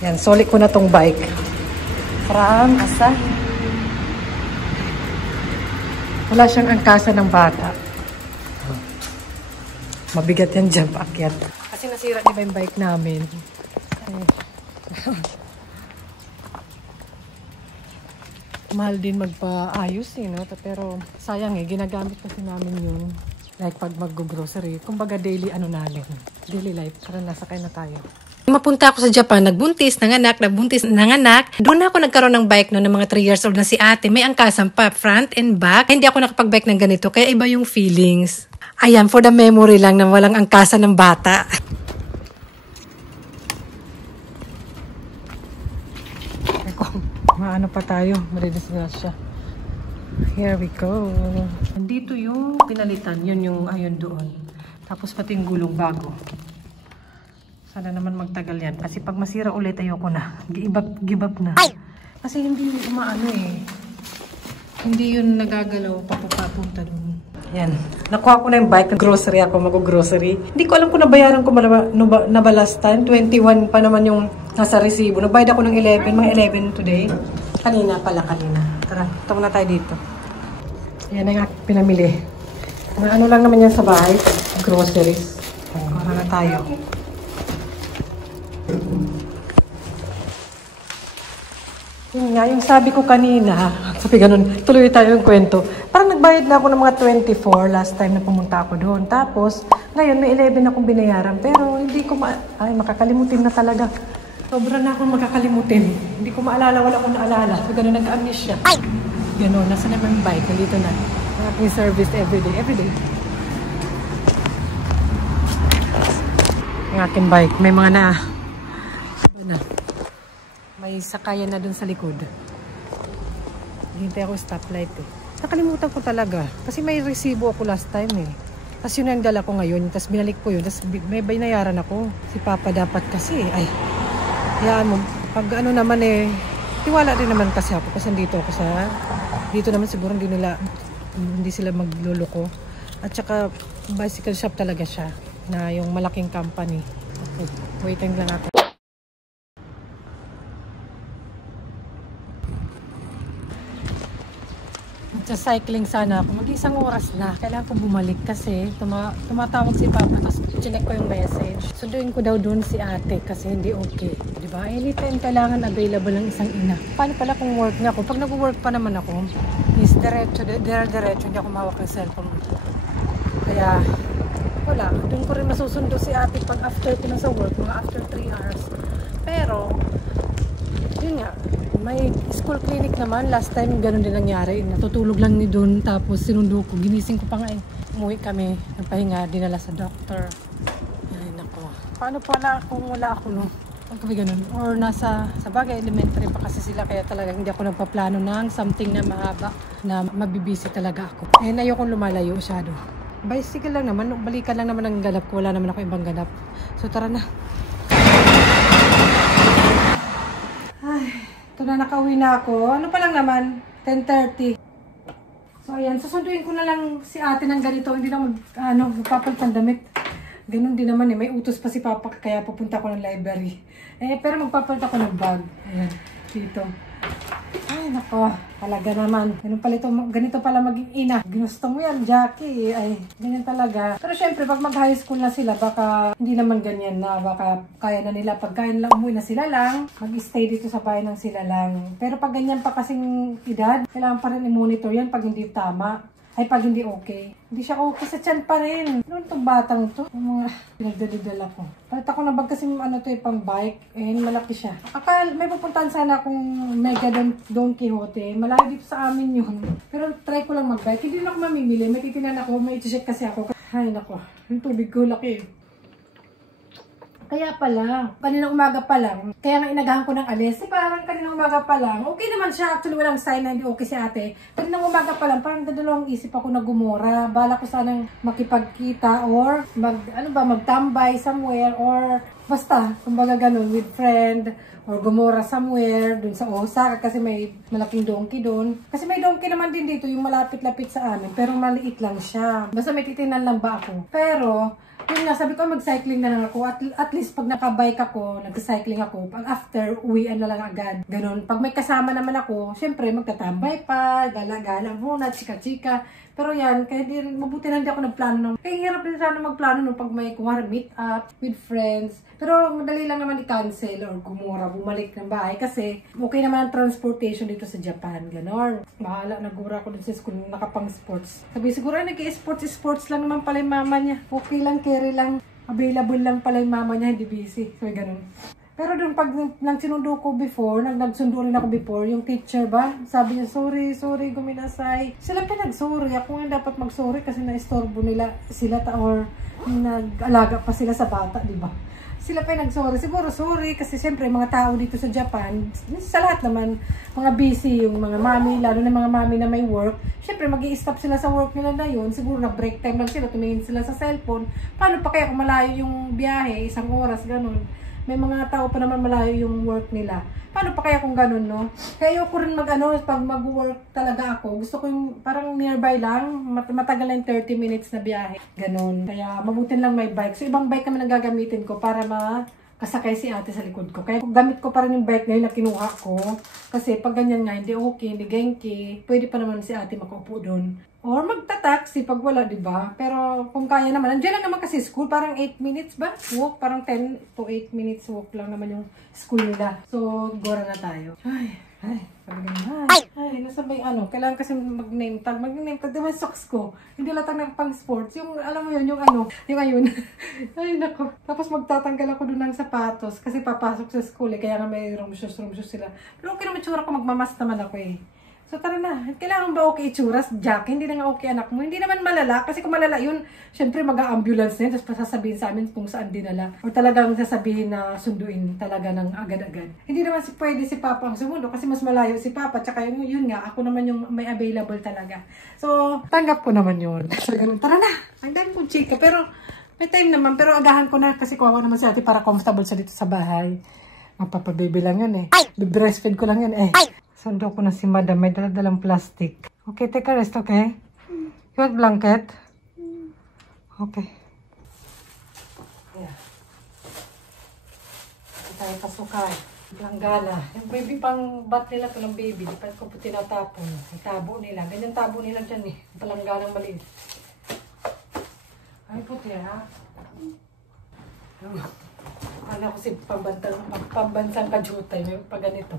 Yan, sulit ko na tong bike. From asa? Wala siyang angkasa ng bata. Mabigat yan dyan, paakyat. Kasi nasira diba yung bike namin. Mahal din magpaayos eh, no? Pero sayang eh, ginagamit kasi namin yun. Like pag mag-grocery. Kumbaga daily ano namin. Daily life. Para nasakay na tayo. Mapunta ako sa Japan, nagbuntis, nanganak. Doon ako nagkaroon ng bike no, ng mga 3 years old na si ate. May angkasan pa, front and back. Hindi ako nakapag-bike ng ganito, kaya iba yung feelings. Ayan, for the memory lang na walang angkasan ng bata. Maano pa tayo, maridisgrasya. Here we go. Nandito yung pinalitan, yun yung ayun doon. Tapos pati yung gulong bago. Sana naman magtagal yan. Kasi pag masira ulit, ayoko na. Give up na. Kasi hindi umaano eh. Hindi yun nagagalaw papunta doon. Yan. Nakuha ko na yung bike. Grocery ako. Mag-grocery. Hindi ko alam kung nabayaran ko na ba last time. 21 pa naman yung nasa resibo. Nagbayad ako ng 11. Mga 11 today. Kanina. Tara. Ito muna tayo dito. Yan ang pinamili. Ano lang naman yan sa bahay. Groceries. Kuha na tayo. Yun nga, yung sabi ko kanina, sabi ganun, tuloy tayo yung kwento. Parang nagbayad na ako ng mga 24 last time na pumunta ako doon. Tapos, ngayon may 11 akong binayaran. Pero hindi ko makakalimutin na talaga. Sobra na akong makakalimutin. Hindi ko maalala, wala akong naalala. So, ganun, nag-amnesia. Gano'n, nasa naman yung bike, nandito na. Ang aking service everyday. Ang aking bike, may mga may sakayan na dun sa likod. Hintay ako stoplight eh. Nakalimutan ko talaga. Kasi may resibo ako last time eh. Tapos yun ang dala ko ngayon. Tapos binalik ko yun. Tapos may binayaran ako. Si Papa dapat kasi ay. Hayaan mo. Pag ano naman eh. Tiwala din naman kasi ako. Kasi dito naman siguro hindi sila magluloko. At saka bicycle shop talaga siya. Na yung malaking company. Okay. Waiting lang natin. Sa cycling sana ako. Mag-isang oras na. Kailangan ko bumalik kasi tumatawag si Papa tapos chinek ko yung message. Sunduin ko daw doon si ate kasi hindi okay. Diba? Anytime kailangan available ng isang ina. Paano pala kung work niya ako? Pag nag-work pa naman ako, is diretso, hindi ako mawak ng cellphone. Kaya, wala. Doon ko rin masusundo si ate pag after ko na sa work, mga after 3 hours. Pero, yun nga. May school clinic naman. Last time, ganun din nangyari. Natutulog lang ni doon. Tapos, sinundo ko. Ginising ko pa nga eh. Umuwi kami. Nagpahinga. Dinala sa doctor. Ay, nako. Paano pala kung wala ako, no? Pag kami ganun. Or sa bagay, elementary pa kasi sila. Kaya talaga hindi ako nagpaplano ng something na mahaba. Na mabibisi talaga ako. Eh, ayokong lumalayo masyado. Bicycle lang naman. Balikan lang naman ang ganap ko. Wala naman ako ibang ganap. So, tara na. Ay. Ito na, nakauwi na ako. Ano pa lang naman? 10:30. So, ayan. Susunduin ko na lang si ate ng ganito. Hindi na magpapalit ng damit. Ganun din naman eh. May utos pa si Papa kaya pupunta ako ng library. Pero magpapalit ako ng bag. Ayan. Dito. Ay, nako. Talaga naman. Ganito pala maging ina. Ginusto mo yan, Jackie. Ay, ganyan talaga. Pero syempre, pag mag-high school na sila, baka hindi naman ganyan na. Baka kaya na nila. Pag kaya nila umuwi na sila lang, mag-stay dito sa bahay ng sila lang. Pero pag ganyan pa kasing edad, kailangan pa rin i-monitor yan pag hindi tama. Ay, pag hindi okay. Hindi siya okay sa tiyan pa rin. Ano itong batang to? Yung mga pinagdadadala ko. Palit ako na bag kasi pang bike. Malaki siya. May pupuntahan sana akong Mega Don Quixote. Malayo dito sa amin yun. Pero try ko lang mag-bike. Hindi na ako mamimili. May titinan ako. May iti-check kasi ako. Ay, nako. Yung tubig ko laki. Kaya pala, kaninang umaga pa lang, kaya nga inagahan ko ng alis, parang kaninang umaga pa lang, okay naman siya, actually walang sign na hindi okay si ate. Kaninang umaga pa lang, parang dadalawang isip ako na gumora, bala ko sanang makipagkita or magtambay somewhere or basta, kumbaga ganun, with friend or gumora somewhere, dun sa Osaka kasi may malaking donkey dun. Kasi may donkey naman din dito, yung malapit-lapit sa amin, pero maliit lang siya. Basta may titinan lang ba ako. Pero, Yun nga, sabi ko mag-cycling na lang ako. At least pag nakabike ako, nag-cycling ako, pag after, uwian na lang agad. Ganon. Pag may kasama naman ako, syempre magtatambay pa, gala-gala muna, chika-chika. Pero yan, kaya mabuti na hindi ako nagplano. Kaya hirap din sana magplano nung pag may kumara meet up with friends. Pero madali lang naman i-cancel or kumura, bumalik ng bahay. Kasi okay naman ang transportation dito sa Japan. Ganon. Bahala, nagura ako dun sa school, nakapang sports. Sabi siguro, nag-sports lang naman pala yung mama niya. Okay lang, carry lang. Available lang pala yung mama niya, hindi busy. So, ganon. Pero doon pag nagsinundo ko before, nagsundo rin ako before, yung teacher ba, sabi niya, sorry, guminasay. Sila pinag-sorry. Ako nga dapat mag-sorry kasi na-istorbo nila sila or nag-alaga pa sila sa bata, di ba? Sila pinag-sorry. Siguro sorry kasi siyempre mga tao dito sa Japan, sa lahat naman, mga busy, yung mga mami, lalo na mga mami na may work, siyempre mag-i-stop sila sa work nila na yun. Siguro na break time lang sila, tumingin sila sa cellphone. Paano pa kaya kung malayo yung biyahe, 1 oras, ganun. May mga tao pa naman malayo yung work nila. Paano pa kaya kung ganun, no? Kaya ayoko rin pag mag-work talaga ako, gusto ko yung parang nearby lang, matagal lang 30 minutes na biyahe. Ganun. Kaya mabutin lang may bike. So, ibang bike kami nang gagamitin ko para kasakay si ate sa likod ko. Kaya gamit ko pa rin yung bike na yun na kinuha ko. Kasi pag ganyan nga, hindi okay, hindi genki, pwede pa naman si ate makaupo doon. Or magta-taxi pag wala, diba? Pero kung kaya naman, nandiyan lang naman kasi school, parang 8 minutes ba? Walk, parang 10 to 8 minutes walk lang naman yung school nila. So, gora na tayo. Ay, sabi ganyan. Ay, nasa ba yung kailangan kasi mag-name tag. Mag-name tag, diba socks ko? Hindi latag ng pang sports. Yung, alam mo yun, yung yung ayun. Ay, nako. Tapos magtatanggal ako doon ng sapatos kasi papasok sa school kaya nga may room shoes sila. Pero okay naman tsura ko, magmamas naman ako eh. So tara na, kailangan ba okay itsuras, Jack? Hindi na nga okay anak mo. Hindi naman malala, kasi kung malala yun, syempre mag-a-ambulance na yun, tapos sasabihin sa amin kung saan dinala. O talagang sasabihin na sunduin talaga ng agad-agad. Hindi naman pwede si Papa ang sumundo, kasi mas malayo si Papa, tsaka yun nga, ako naman yung may available talaga. So, tanggap ko naman yun. So, ganun, tara na, ang dami kong chika, pero may time naman, pero agahan ko na, kasi kuha ko naman si ate para comfortable sa dito sa bahay. Mapapababy lang yun eh. Breastfeed ko lang yun eh. Sundo ko na si madam. May daladalang plastic. Okay, take a rest, okay? You want blanket? Okay. Yeah. Hindi tayo pasukay. Langgana. Yung baby pang bat nila ito ng baby. Di pa ko po tinatapon. Yung tabo nila. Ganyan tabo nila dyan eh. Palangganang maliit. Ay puti ha. Akala ko si pambansang kajutay. May pa ganito.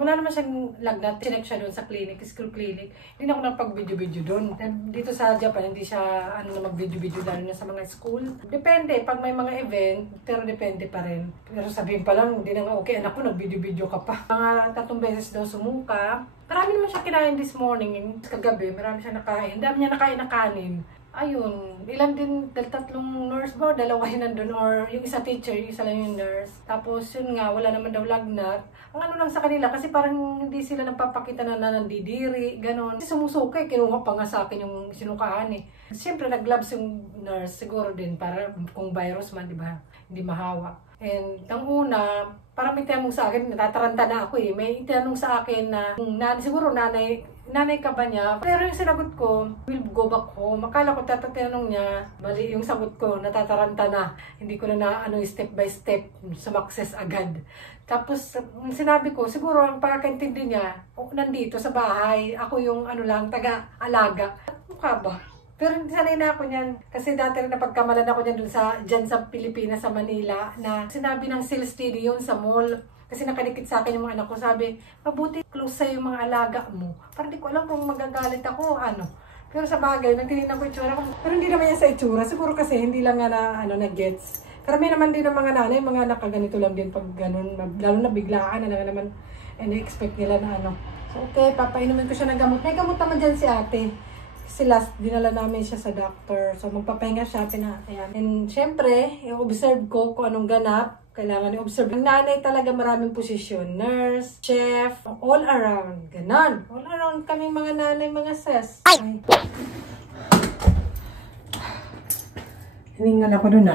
Wala naman siyang lagnat. Sinek siya doon sa clinic, school clinic. Hindi na ako napag-video-video doon. Dito sa Japan, hindi siya na mag-video-video lalo na sa mga school. Depende. Pag may mga event, pero depende pa rin. Pero sabihin pa lang, hindi na nga okay. Anak ko, nag-video-video ka pa. Mga 3 beses daw sumuka. Marami naman siya kinain this morning. Kagabi, marami siya nakain. Dami niya nakain na kanin. Ayun, ilan din, 3 nurse ba, 2 yun nandun, or yung isa teacher, yung isa lang yung nurse. Tapos yun nga, wala naman daw lagnat. Ang ano lang sa kanila, kasi parang hindi sila nagpapakita na nandidiri, ganon. Kasi sumusuka kinuha pa nga sa akin yung sinukaan eh. Siyempre, nag-gloves yung nurse, siguro din, para kung virus man, di ba, hindi mahawa. And ang una, parang may tanong sa akin, natataranta na ako eh. May tanong sa akin na, siguro nanay ka ba niya? Pero yung sinagot ko, will go back home. Akala ko tatanong niya, mali yung sagot ko, natataranta na. Hindi ko na step by step, sumakses agad. Tapos sinabi ko, siguro ang pagkakaintindi niya, nandito sa bahay, ako yung taga-alaga. Ano ka ba? Pero sanay na ako niyan. Kasi dati rin napagkamalan ako niyan dyan sa Pilipinas, sa Manila, na sinabi ng sales lady yun sa mall. Kasi nakadikit sa akin yung mga anak ko, sabi, mabuti close sa'yo yung mga alaga mo. Parang di ko alam kung magagalit ako, Pero sa bagay, nagtinignan ko itsura ko. Pero hindi naman yan sa itsura. Siguro kasi hindi lang nga na gets. Karami naman din ng mga nanay, mga anak ganito lang din pag ganun. Lalo na biglaan na naman, expect nila na So okay, papainumin ko siya ng gamot. May gamot naman dyan si ate. Kasi last, dinala namin siya sa doctor. So, magpapahinga siya, ayan. And, syempre, i-observe ko kung anong ganap. Kailangan i-observe. Ang nanay talaga maraming posisyon. Nurse, chef, all around. Ganon. All around kaming mga nanay, mga ses. Ay. Hiningal ako dun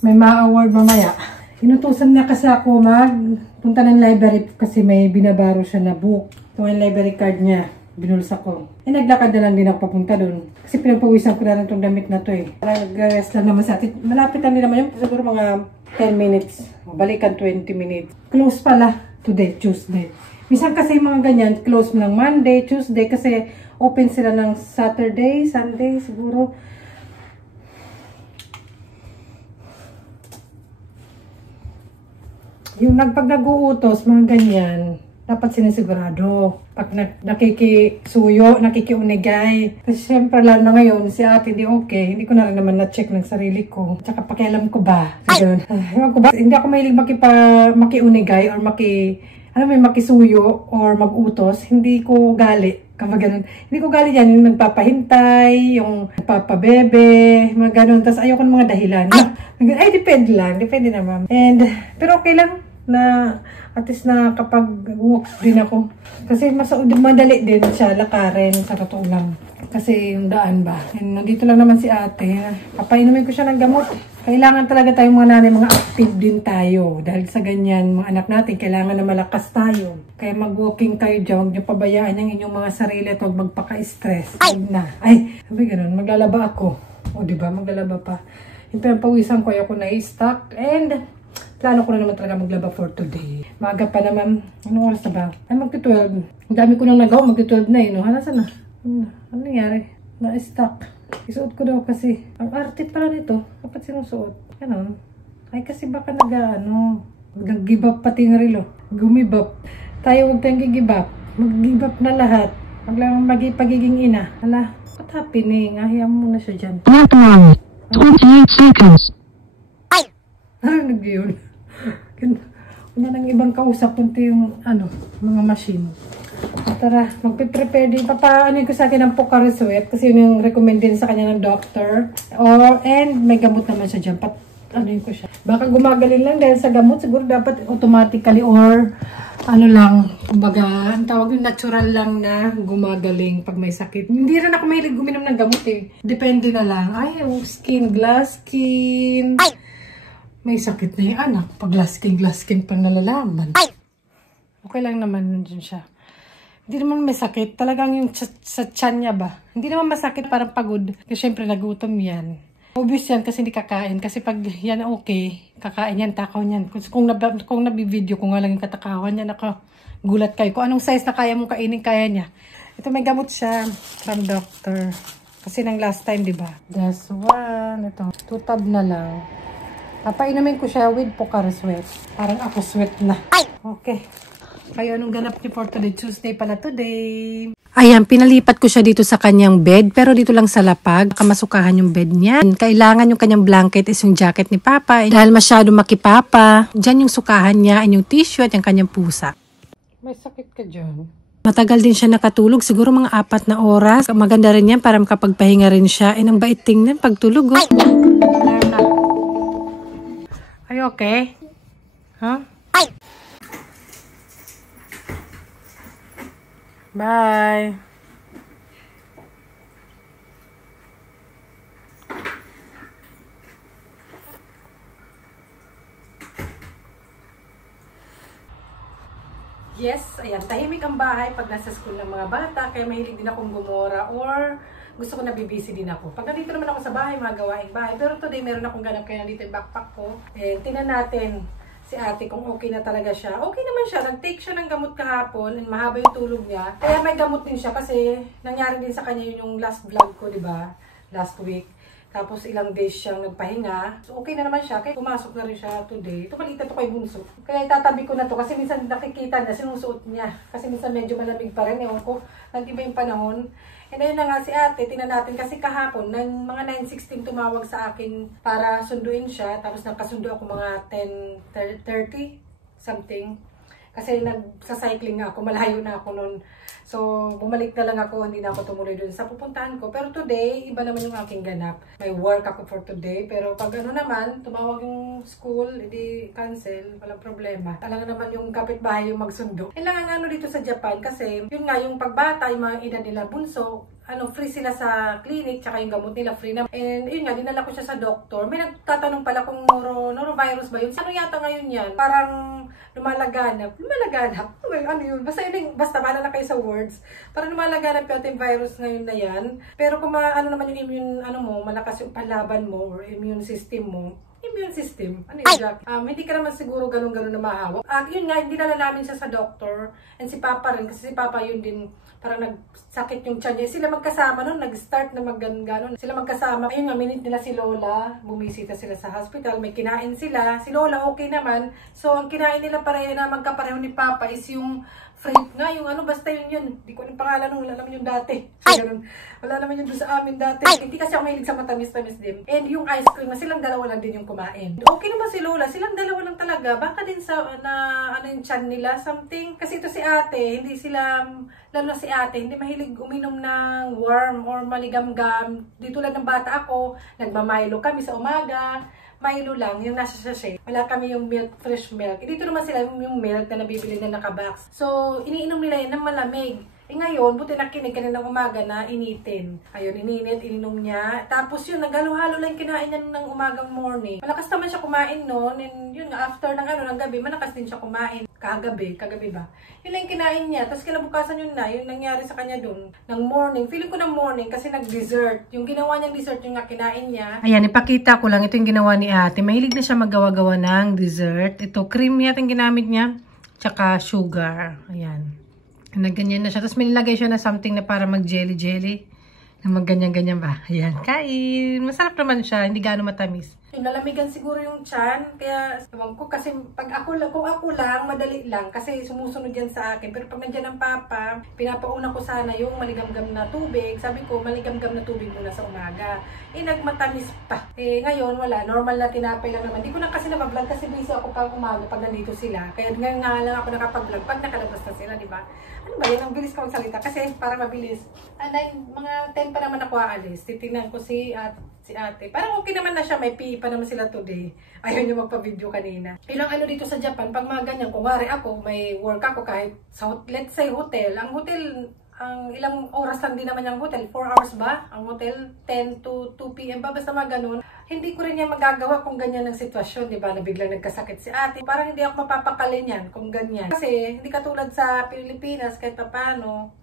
May ma-award mamaya. Inutusan niya kasi ako punta ng library kasi may binabaro siya na book. Ito yung library card niya. binulsa ko. Naglakad na lang din ako papunta doon. Kasi pinagpawisan ko na lang itong damit na to eh. Nag-rest lang naman sa atin. Malapit lang din naman yun. Siguro mga 10 minutes. Balikan 20 minutes. Close pala today, Tuesday. Minsan kasi mga ganyan, close mo lang Monday, Tuesday. Kasi open sila ng Saturday, Sunday siguro. Yung pag nag-uutos, mga ganyan, dapat sinisigurado. Pag nakikisuyo, nakikiunigay. Kasi syempre lalo na ngayon, si ate di okay. Hindi ko na rin naman na-check ng sarili ko. Tsaka pakialam ko ba? Ewan ko ba? Hindi ako mahilig makiunigay or makisuyo or mag-utos. Hindi ko gali. Kapag ganun. Hindi ko gali yan. Yung nagpapahintay, yung nagpapabebe, mga ganun. Tapos ayoko ng mga dahilan. Ay, depende lang. Depende naman. Pero okay lang na at least na kapag walk din ako. Kasi madali din siya lakarin sa totoo lang. Kasi yung daan ba. And nandito lang naman si ate. Papainumin ko siya ng gamot. Kailangan talaga tayong mga nanay, mga active din tayo. Dahil sa ganyan, mga anak natin, kailangan na malakas tayo. Kaya mag-walking kayo dyan. Huwag niyo pabayaan yung inyong mga sarili at huwag magpaka-stress. Ay, sabi ganun, maglalaba ako. O diba, maglalaba pa. Yung pinapawisan ko, ayoko na-stock. And plano ko na naman talaga maglaba for today. Maaga pa naman. Anong oras na ba? Ay, magti-12. Ang dami ko nang nagawa, magti-12 na eh. No? Nasaan na? Ano nangyari? Na-stock. Isuot ko daw kasi. Ang arte pala nito. Dapat sinusuot. Ganon. Ay kasi baka nag-give up pati ng relo. Gumib up. Tayo huwag tayong give up. Mag-give up na lahat. Huwag lang pagiging ina. Hala, what happening? Ahiyam muna siya dyan. 28 seconds. Nag-yun. Wala nang ibang kausap kundi yung mga machine. Tara, magpiprepare din. Papaano ko sa akin ng Pocari Sweat kasi yun yung recommend din sa kanya ng doctor. And may gamot naman siya dyan. Ko siya. Baka gumagaling lang dahil sa gamot. Siguro dapat automatically or kumbaga, ang tawag yung natural lang na gumagaling pag may sakit. Hindi rin ako mahilig guminom ng gamot eh. Depende na lang. Ay, yung glass skin. May sakit na yung anak. Pag glass skin pang nalalaman. Okay lang naman dyan siya. Hindi naman may sakit. Talagang yung sa tiyan niya ba? Hindi naman masakit, parang pagod. Kasi syempre nagutom yan. Obvious yan kasi hindi kakain. Kasi pag yan okay, kakain yan, takaw yan. Kung nabi-video ko nga lang yung katakawan niya, gulat kayo. Kung anong size na kaya mong kainin, kaya niya. Ito may gamot siya from doctor. Kasi nang last time, di ba? That's one. Ito. 2 tab na lang. Papainumin ko siya with Pocari Sweat. Parang ako sweat na. Okay. Kayo, anong ganap niyo for today? Tuesday pala today. Ayan, pinalipat ko siya dito sa kanyang bed, pero dito lang sa lapag. Kamasukahan yung bed niya. Kailangan yung kanyang blanket is yung jacket ni Papa. Dahil masyado makipapa. Diyan yung sukahan niya, yung tissue at yung kanyang pusa. May sakit ka dyan. Matagal din siya nakatulog, siguro mga 4 na oras. Maganda rin yan para makapagpahinga rin siya. Ang bait tingnan pagtulog. Oh. Are you okay? Huh? Bye. Yes, ayan. Tahimik ang bahay pag nasa school ng mga bata. Kaya mahilig din akong gumora or gusto ko na bibisi din ako. Pag nandito naman ako sa bahay, mga gawaing bahay. Pero today, meron akong ganap kaya nandito yung backpack ko. Tingnan natin si ate kung okay na talaga siya. Okay naman siya. Nag-take siya ng gamot kahapon. Mahaba yung tulog niya. Kaya may gamot din siya kasi nangyari din sa kanya yung last vlog ko, di ba? Last week. Tapos ilang days siyang nagpahinga. So okay na naman siya. Kaya pumasok na rin siya today. Ito maliit na ito kay Bunso. Kaya itatabi ko na to kasi minsan nakikita na sinusuot niya. Kasi minsan medyo malamig pa rin. Ewan ko. Nag-iba yung panahon. And ayun na nga si ate, tingnan natin kasi kahapon, ng mga 9:16 tumawag sa akin para sunduin siya. Tapos nakasundo ako mga 10:30 something. Kasi nagsa-cycling ako, malayo na ako noon. So, bumalik na lang ako, hindi na ako tumuloy dun sa pupuntahan ko. Pero today, iba naman yung aking ganap. May work ako for today. Pero pag ano naman, tumawag yung school, hindi cancel, walang problema. Alam naman yung kapitbahay yung magsundo. Kailangan ano dito sa Japan kasi, yun nga, yung pagbata, yung mga edad nila bunso, free sila sa clinic, tsaka yung gamot nila free na. And yun nga, dinala ko siya sa doktor. May nagtatanong pala kung norovirus ba yun. Ano yata ngayon yan? Parang lumalaganap. Ano yun? Basta bahala na kayo sa words. Parang lumalaganap yung virus ngayon na yan. Pero kung naman yung immune, malakas yung panlaban mo or immune system mo, ano yun, Jack? Hindi ka naman siguro ganun na mahawak. Yun nga, dinala namin siya sa doctor. And si Papa rin, kasi si Papa yun din, parang nagsakit yung tiyan niya. Sila magkasama nun, nag-start na mag-ganon. Sila magkasama. Ayun nga, minute nila si Lola, bumisita sila sa hospital, may kinain sila. Si Lola okay naman. So, ang kinain nila pareho na magkapareho ni Papa is yung French nga, yung basta yun. Hindi ko anong pangalan nung, wala naman yung dati. Ganun. Wala naman yun doon sa amin dati. Hindi kasi ako mahilig sa matamis-tamis din. And yung ice cream, silang dalawa lang din yung kumain. Okay naman si Lola, silang dalawa lang talaga. Baka din sa, yung tiyan nila, something. Kasi ito si ate, hindi sila, lalo si ate, hindi mahilig uminom ng warm or maligam-gam. Dito lang ng bata ako, nagmamilo kami sa umaga. Milo lang, yung nasa sachet. Wala kami yung milk, fresh milk. Dito naman sila yung milk na nabibili na nakabox. So, iniinom nila yun ng malamig. Ngayon, buti nakinig kanina ng umaga na initin. Ayun, ininit, ininom niya. Tapos yun, naghalo-halo lang kinain niya ng umagang morning. Malakas naman siya kumain noon. And yun, after ng gabi, malakas din siya kumain. Kagabi ba? Yun lang kinain niya. Tapos kinabukasan yun na, yung nangyari sa kanya dun. Ng morning, feeling ko ng morning kasi nag-dessert. Yung ginawa niyang dessert, yung nga kinain niya. Ayan, ipakita ko lang. Ito yung ginawa ni ate. Mahilig na siya magawa-gawa ng dessert. Ito, cream yata yung ginamit niya. Tsaka sugar. Ayan. Nagganyan na siya. Tapos may nilagay siya na something na para mag-jelly-jelly. Na magganyan-ganyan ba? Ayan, kain. Masarap naman siya. Hindi gaano matamis. Nalamigan siguro yung tiyan. Kaya, ewan ko, kasi kung ako lang, madali lang. Kasi sumusunod yan sa akin. Pero pag nandiyan ang Papa, pinapauna ko sana yung maligamgam na tubig. Sabi ko, maligamgam na tubig muna sa umaga. Nagmatamis pa. Ngayon, wala. Normal na tinapay lang naman. Di ko na kasi nabablog kasi busy ako pag umaga pag nandito sila. Kaya ngayon nga lang ako nakapag-vlog pag nakalabas na sila, di ba? Ano ba yan? Ang bilis ko magsalita. Kasi para mabilis. Mga 10 pa naman ako aalis. Titignan ko si ate. Parang okay naman na siya. May PE pa naman sila today. Ayun yung magpa-video kanina. Ilang dito sa Japan, pag mga ganyan, kung wari ako, may work ako kahit sa, let's say, hotel. Ang hotel, ang ilang oras lang din naman yung hotel. 4 hours ba? Ang hotel, 10 to 2 p.m. ba? Basta mga ganun. Hindi ko rin yan magagawa kung ganyan ang sitwasyon, di ba? Na biglang nagkasakit si ate. Parang hindi ako mapapakalin yan kung ganyan. Kasi, hindi katulad sa Pilipinas, kahit pa paano,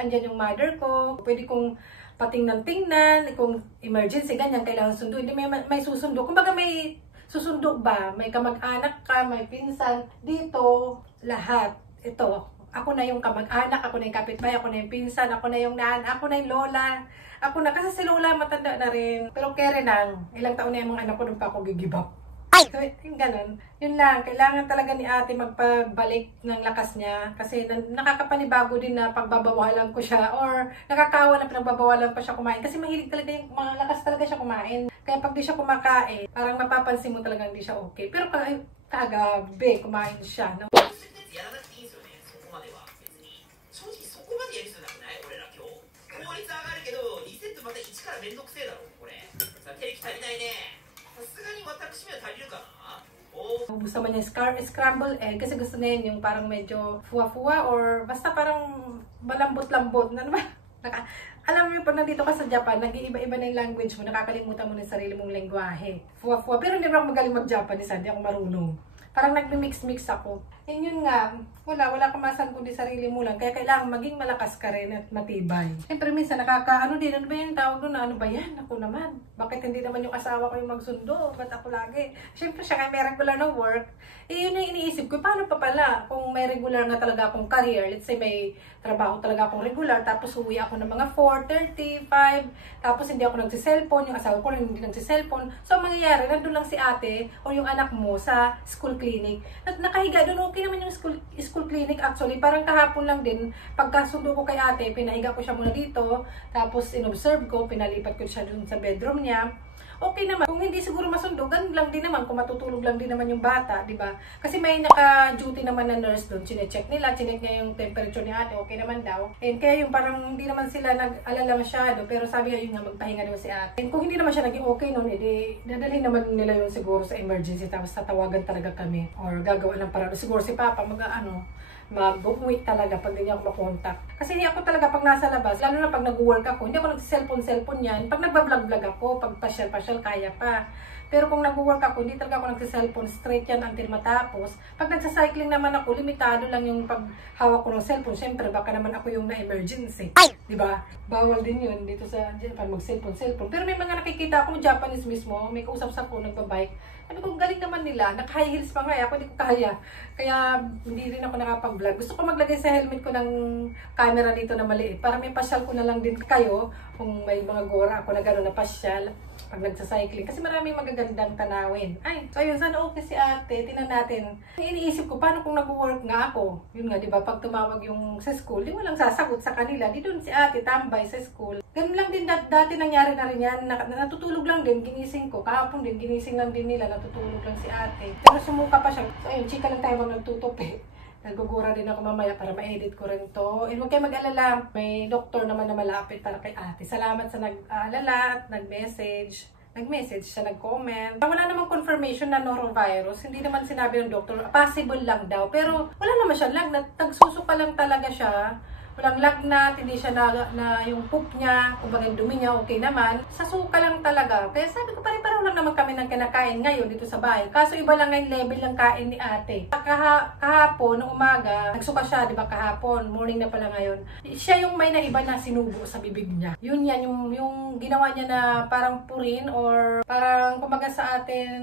andyan yung mother ko. Pwede kong patingnan-tingnan, kung emergency, ganyan, kailangan sundo. Hindi may susundo. Kumbaga may susundo ba? May kamag-anak ka, may pinsan. Dito, lahat. Ito, ako na yung kamag-anak, ako na yung kapitbahay, ako na yung pinsan, ako na yung naan, ako na yung lola. Ako na, kasi si lola matanda na rin. Pero kere nang, ilang taon na yung mga anak ko nung pa ako gigib up. So, yung ganun. Yun lang, kailangan talaga ni ate magpabalik ng lakas niya kasi nakakapanibago din na pagbabawalan ko siya or nakakawa na pinagbabawalan ko siya kumain kasi mahilig talaga yung malakas talaga siya kumain. Kaya pag di siya kumakain, parang mapapansin mo talaga hindi siya okay. Pero kagabi, kumain siya. No? Ubus naman yung scrambled egg kasi gusto na yun yung parang medyo fuwa-fuwa or basta parang malambot-lambot na naman. Alam mo pag nandito ka sa Japan, nag-iiba-iba na yung language mo, nakakalimutan mo na yung sarili mong lengguwahe. Fuwa-fuwa. Pero hindi ako magaling mag-Japanese, hindi ako marunong. Parang nagmi-mix-mix ako. And yun nga, wala kang masan kundi sarili mo lang. Kaya kailangan maging malakas ka rin at matibay. Siyempre minsan ano ba yung tawag doon na ano ba yan? Ako naman. Bakit hindi naman yung asawa ko yung magsundo? Ba't ako lagi? Siyempre siya kaya may regular na work. Yun yung iniisip ko. Paano pa pala kung may regular na talaga akong career? Let's say may trabaho talaga akong regular. Tapos uwi ako ng mga 4:30, 5. Tapos hindi ako nagsiselfone. Yung asawa ko rin hindi nagsiselfone. So ang mangyayari, nandun lang si ate o yung anak mo sa school clinic. At nakahiga doon, okay naman yung school clinic actually. Parang kahapon lang din, pagkasundo ko kay ate, pinahiga ko siya muna dito. Tapos inobserve ko, pinalipat ko siya doon sa bedroom niya. okay naman. Kung hindi siguro masundo, ganun lang din naman, kung matutulog lang din naman yung bata, di ba? Kasi may naka-duty naman na nurse doon, chinecheck nila, chinek niya yung temperature ni ate, okay naman daw. And kaya yung parang hindi naman sila nag-alala masyado, pero sabi nga yun nga, magpahinga naman si ate. And kung hindi naman siya naging okay noon, edi dadalhin naman nila yun siguro sa emergency, tapos tatawagan talaga kami, or gagawa ng parang, siguro si Papa, mag-uwi talaga pag hindi ako makontak. Kasi ako talaga pag nasa labas, lalo na pag nag-work ako, hindi ako nag-cellphone yan. Pag nagbablog-vlog ako, pag pasyal-pasyal, kaya pa. Pero kung nag-work ako, hindi talaga ako nag-cellphone, straight yan until matapos. Pag nagsa-cycling naman ako, limitado lang yung paghawak ko ng cellphone. Siyempre, baka naman ako yung na-emergency. Diba? Bawal din yun dito sa Japan, mag-cellphone. Pero may mga nakikita ako, Japanese mismo, may kausap-usap ko, nagbabike. Sabi ko, galing naman nila. Naka-high heels pa nga, ako hindi ko kaya. Kaya hindi rin ako nakapag-vlog. Gusto ko maglagay sa helmet ko ng camera dito na maliit. Para may pasyal ko na lang din kayo. Kung may mga gora ako na gano'n na pasyal. Pag nagsa-cycling. Kasi maraming magagandang tanawin. Ay, so yun, sana okay si ate. Tinan natin. Iniisip ko, paano kung nag-work nga ako? Yun nga, di ba? Pag tumawag yung sa school, di walang sasagot sa kanila. Di doon si ate, tambay sa school. Ganun lang din dati nangyari na rin yan. Natutulog lang din, ginising ko. Kahapon din, ginising lang din nila. Natutulog lang si ate. Pero sumuka pa siya. So ayun, chika lang tayo mag nagtutupi. Nagugura din ako mamaya para ma-edit ko rin to. And huwag kayo mag-alala, may doktor naman na malapit para kay ate. Salamat sa nag-alala at nag-message. Nag-message siya, nag-comment. Wala namang confirmation na norovirus. Hindi naman sinabi ng doktor, possible lang daw. Pero wala naman siya lagnat. Nagsusuka lang talaga siya. Walang lagnat, hindi siya na yung poop niya, kumbaga yung dumi niya, okay naman. Sa suka lang talaga. Kaya sabi ko, pare-pareho lang naman kami ng kinakain ngayon dito sa bahay. Kaso iba lang ngayon level ng kain ni ate. Kahapon, ng umaga, nagsuka siya, di ba kahapon, morning na pala ngayon. Siya yung may naiba na sinubo sa bibig niya. Yun yan, yung ginawa niya na parang purin or parang kumbaga sa atin,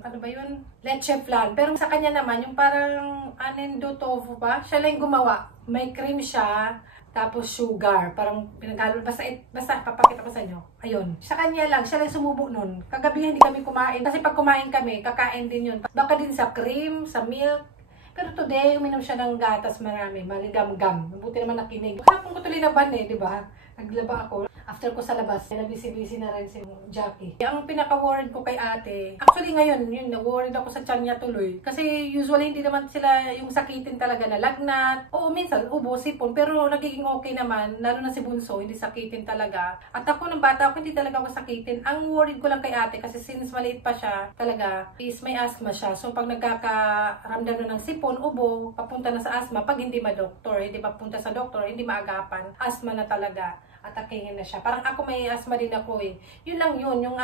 ano ba yun? Leche flan. Pero sa kanya naman, yung parang anendo tofu ba? Siya lang gumawa. May cream siya, tapos sugar, parang pinaghalo, basta papakita ko sa inyo. Ayun, sa kanya lang, siya lang sumubo nun. Kagabi hindi kami kumain, kasi pag kumain kami, kakain din yun. Baka din sa cream, sa milk. Pero today, uminom siya ng gatas marami, maligam-gam. Mabuti naman nakinig. Hapon ko tuloy na ban eh, di ba? Naglaba ako. After ko sa labas, nabisi-bisi na rin si Jackie. Ang pinaka-worried ko kay ate, actually ngayon, yun, na-worried ako sa tiyan niya tuloy. Kasi usually hindi naman sila yung sakitin talaga na lagnat. Oo, minsan, ubo, sipon, pero nagiging okay naman, lalo na si Bunso, hindi sakitin talaga. At ako ng bata ako, hindi talaga ako sakitin. Ang worried ko lang kay ate, kasi since maliit pa siya, talaga, is may asthma siya. So pag nagkakaramdam na ng sipon, ubo, papunta na sa asthma, pag hindi ma-doktor, hindi papunta sa doktor, hindi maagapan, asthma na talaga. Atakihin na siya. Parang ako may asthma din ako eh. Yun lang yun, yung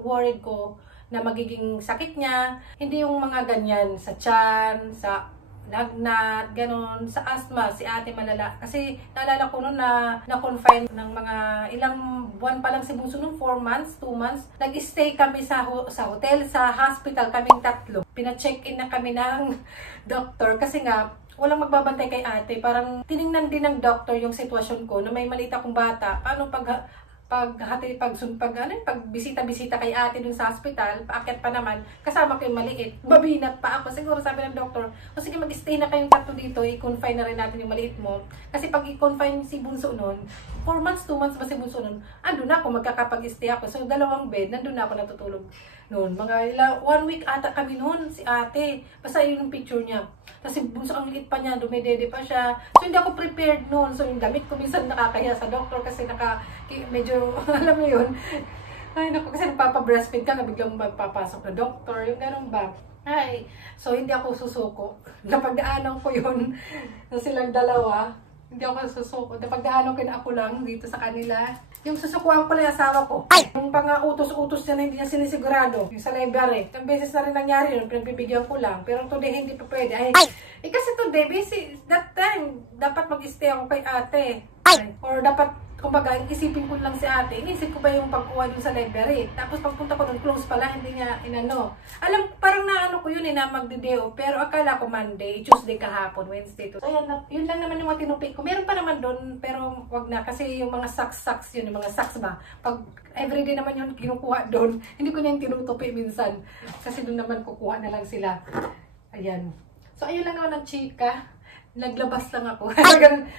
worried ko na magiging sakit niya. Hindi yung mga ganyan sa tiyan, sa lagnat, ganon. Sa asthma, si ate malala. Kasi naalala ko noon na confine ng mga ilang buwan pa lang si Bunso noon, 4 months, 2 months. Nag-stay kami sa hotel, sa hospital, kaming 3. Pina-check-in na kami ng doctor kasi nga, walang magbabantay kay ate. Parang tiningnan din ng doctor yung sitwasyon ko na may maliit akong bata. Paano pagbisita-bisita kay ate dun sa hospital, paakyat pa naman, kasama ko yung maliit. Mabinat pa ako. Siguro sabi ng doktor, o sige mag-stay na kayong 3 dito, i-confine na rin natin yung maliit mo. Kasi pag i-confine si Bunso nun, 4 months, 2 months ba si Bunso nun, andun na ako, magkakapag-stay ako. So 2 bed, nandun na ako natutulog noon. Mga 1 week ata kami noon, si ate. Basta yun yung picture niya. Kasi Bunso ang liit pa niya, dumedede pa siya. So hindi ako prepared noon. So yung damit ko minsan nakakaya sa doktor kasi medyo, alam mo yun. Ay naku, kasi nagpapa-breastfeed ka, biglang magpapasok na doktor, yung ganun ba. Ay, so hindi ako susuko. Napagdaanan ko yun na silang dalawa. Hindi ako susuko. Napagdaanan ko na ako lang dito sa kanila. Yung susukuhan ko lang yung asawa ko. Yung pang-utos-utos niya na hindi niya sinisigurado. Yung sa library. Isang beses na rin nangyari yun. Pinagbibigyan ko lang. Pero today hindi pa pwede. Ay, kasi today, that time, dapat mag-stay ako kay ate. Or dapat, kumbaga, isipin ko lang si ate. Inisip ko ba yung pagkuha dun sa library. Tapos pagpunta ko dun, close pala, hindi niya inano. Alam, parang naano ko yun na magdideo. Pero akala ko Monday, Tuesday kahapon, Wednesday. So ayan, yun lang naman yung mga tinupi ko. Meron pa naman dun, pero wag na. Kasi yung mga socks yun, yung mga socks ba. Pag everyday naman yung kinukuha dun, hindi ko na yung tinutupi minsan. Kasi dun naman kukuha na lang sila. Ayan. So ayun lang naman ang chika. naglabas lang ako.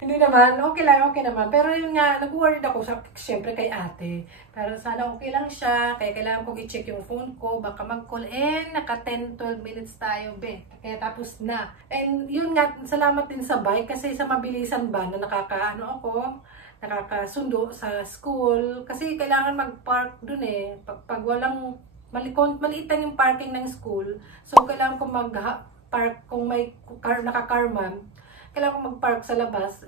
Hindi naman, okay naman. Pero yun nga, nag-worried ako syempre kay ate. Pero sana okay lang siya, kaya kailangan kong i-check yung phone ko, baka mag-call. Naka 10-12 minutes tayo, be. Kaya tapos na. And yun nga, salamat din sa bike, kasi sa mabilisan ba na nakakasundo sa school. Kasi kailangan mag-park dun eh. Pag walang, maliitan yung parking ng school. So, kailangan ko mag-park, kung may naka-car man, kailangan ko mag-park sa labas.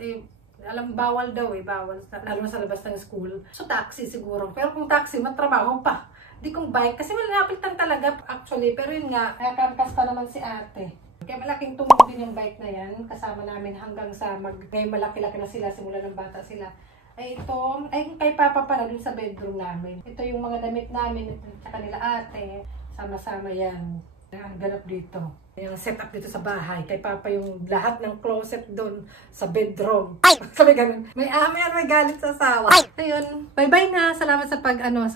Bawal daw bawal. Lalo sa labas ng school. So, taxi siguro. Pero kung taxi, matrabaho pa. Di kung bike, kasi malapit lang talaga actually. Pero yun nga, kakamkas pa naman si ate. Kaya malaking tumulong din yung bike na yan. Kasama namin hanggang sa ngayon malaki-laki na sila, simula ng bata sila. Kay Papa pala dun sa bedroom namin. Ito yung mga damit namin at kanila ate. Sama-sama yan. Ang ganap dito. Yung setup dito sa bahay. Kay Papa yung lahat ng closet doon sa bedroom. Sabi ganun. May galit sa asawa. Ayun. Bye-bye na. Salamat sa anong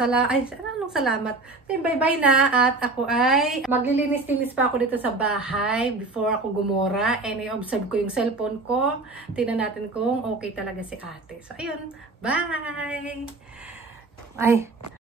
salamat? Bye-bye na. At ako ay maglilinis-linis pa ako dito sa bahay before ako gumora. And i-observe ko yung cellphone ko. Tingnan natin kung okay talaga si ate. So, ayun. Bye!